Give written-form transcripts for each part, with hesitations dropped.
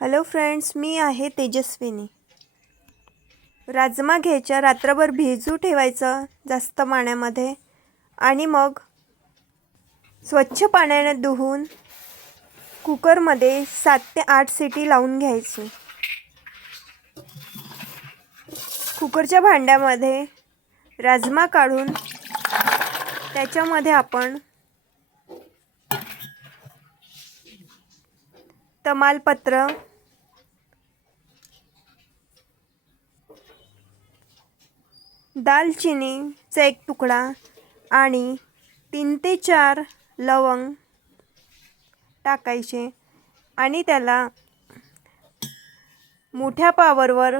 Hello friends, मी आहे तेजस्विनी। राजमा घ्यायचा, रात्रभर भिजू ठेवायचं जास्त पाण्यामध्ये आणि मग स्वच्छ पाण्याने धुवून कुकरमध्ये 7 ते 8 शिटी लावून घ्यायची। कुकरच्या भांड्यामध्ये राजमा काढून त्याच्यामध्ये आपण तमालपत्र, दालचिनीचा 1 तुकडा आणि 3 ते 4 लवंग टाकायचे आणि त्याला मोठ्या पावरवर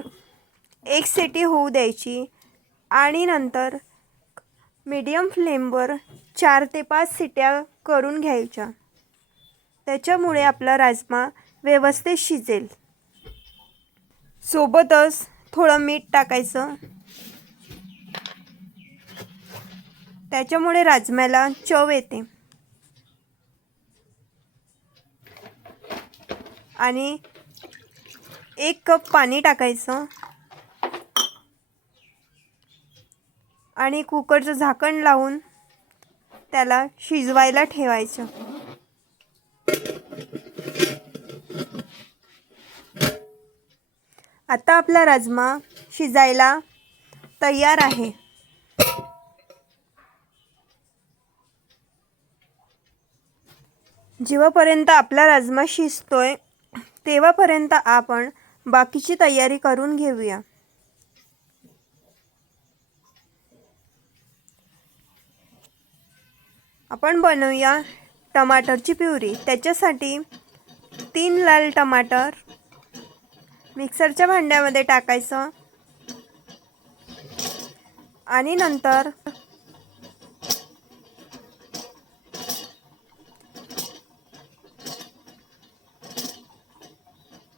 1 शिटी होऊ द्यायची आणि नंतर मीडियम फ्लेमवर 4 ते 5 शिट्या करून घ्यायच्या। त्याच्यामुळे आपला राजमा व्यवस्थित शिजेल। सोबतच थोडं मीठ टाकायचं, त्याच्यामुळे राजम्याला चव येते। आणि 1 कप पाणी टाकायचं आणि कुकरचं झाकण लावून त्याला शिजवायला ठेवायचं। आता आपला राजमा शिजायला तयार आहे। जेव्हापर्यंत आपला राजमा शिजतोय तेव्हापर्यंत आपण बाकीची तयारी करून घेऊया। आपण बनवूया टमाटरची प्युरी। त्याच्यासाठी 3 लाल टमाटर मिक्सरच्या भांड्यामध्ये टाकायचं आणि नंतर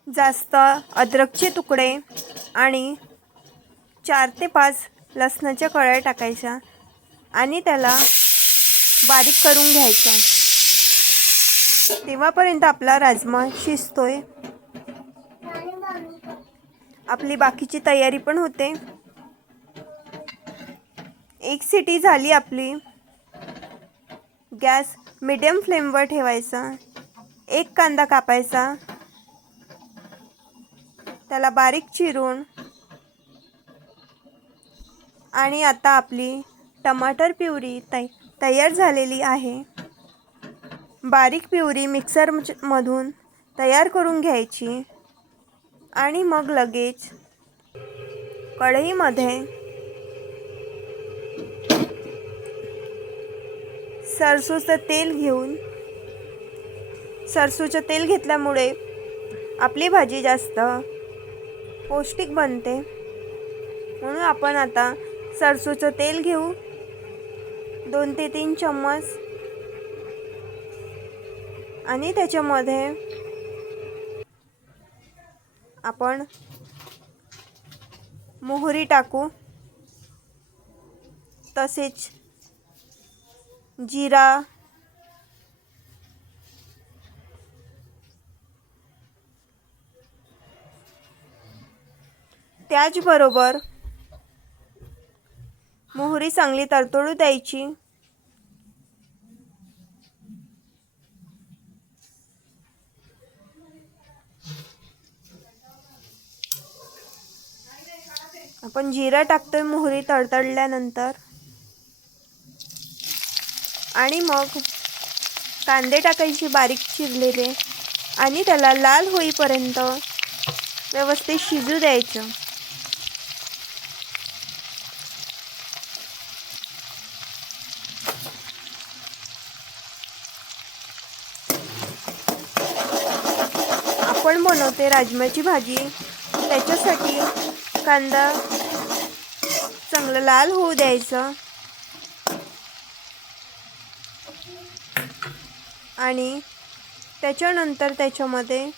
जास्त अद्रकचे तुकडे आणि 4 ते 5 लसणाच्या कळ्या टाकायच्या आणि त्याला बारीक करून घ्यायचा। तेव्हापर्यंत आपला राजमा शिजतोय। आपली बाकीची तयारी पण होते। 1 शिटी झाली आपली। गॅस मीडियम फ्लेमवर ठेवायचा। 1 कांदा कापायचा, त्याला बारीक चिरून आणि आता आपली टमाटर प्युरी तयार झालेली आहे। बारीक प्युरी मिक्सरमधून तयार करून घ्यायची आणि मग लगेच कढईमध्ये सरसोचं तेल घेतल्यामुळे आपली भाजी जास्त पौष्टिक बनते। म्हणून आपण आता सरसोचं तेल घेऊ, 2 ते 3 चम्मच, आणि त्याच्यामध्ये आपण मोहरी टाकू, तसेच जिरा, त्याचबरोबर मोहरी चांगली तडतडू द्यायची। आपण जिरा टाकतोय मोहरी तडतडल्यानंतर आणि मग कांदे टाकायचे बारीक चिरलेले आणि त्याला लाल होईपर्यंत व्यवस्थित शिजू द्यायचं। आपण बनवते राजम्याची भाजी, त्याच्यासाठी कांदा चांगला लाल होऊ द्यायचा आणि त्याच्यानंतर त्याच्यामध्ये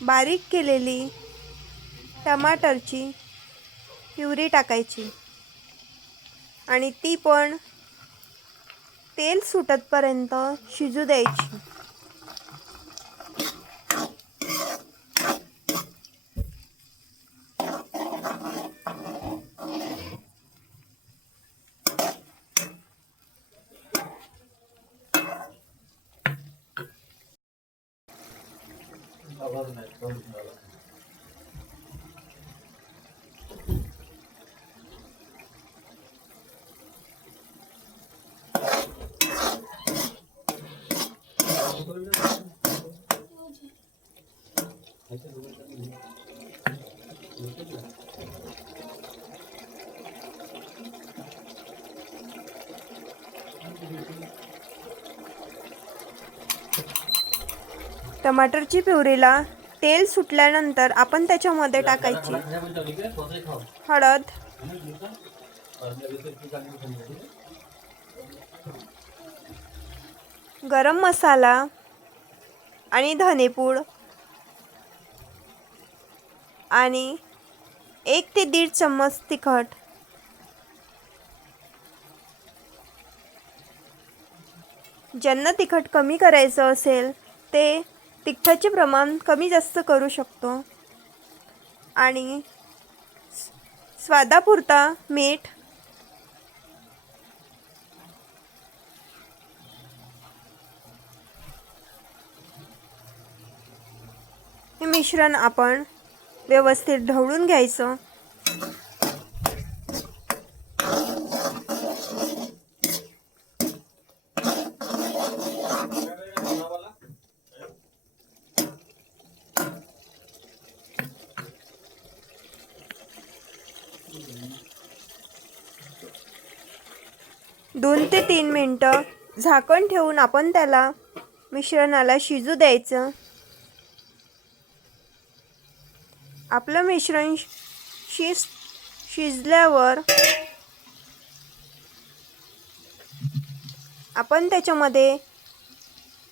बारीक केलेली टमाटरची प्युरी टाकायची आणि ती पण तेल सुटतपर्यंत शिजू द्यायची। टमाटरची प्युरीला तेल सुटल्यानंतर आपण त्याच्यामध्ये टाकायची हळद, गरम मसाला आणि धनेपूड आणि 1 ते 1.5 चम्मच तिखट. ज्यांना तिखट कमी करायचं असेल ते तिखटाचे प्रमाण कमी जास्त करू शकतो. आणि स्वादापुरता मीठ. हे मिश्रण आपण व्यवस्थित ढवळून घ्यायचं. दोन ते 3 मिनटं झाकण ठेवून आपण त्याला मिश्रणाला शिजू द्यायचं. आपलं मिश्रण शिजल्यावर आपण त्याच्यामध्ये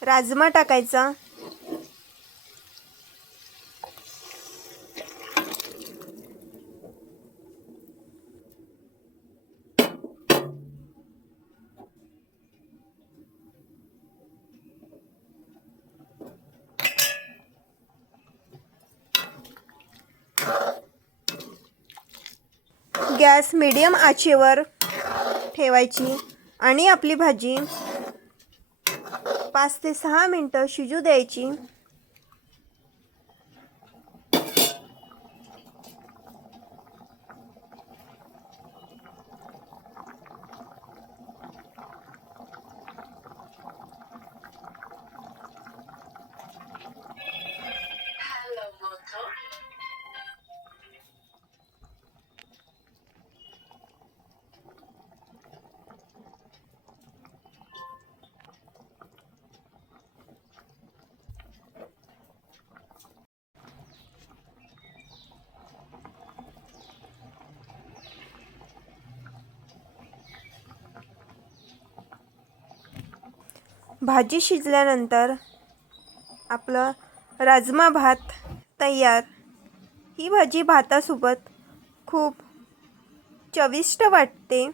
राजमा टाकायचा. गॅस मीडियम आचेवर ठेवायची आणि आपली भाजी 5 ते 6 मिनटं शिजू द्यायची. भाजी शिजल्यानंतर आपलं राजमा भात तयार. ही भाजी भातासोबत खूप चविष्ट वाटते.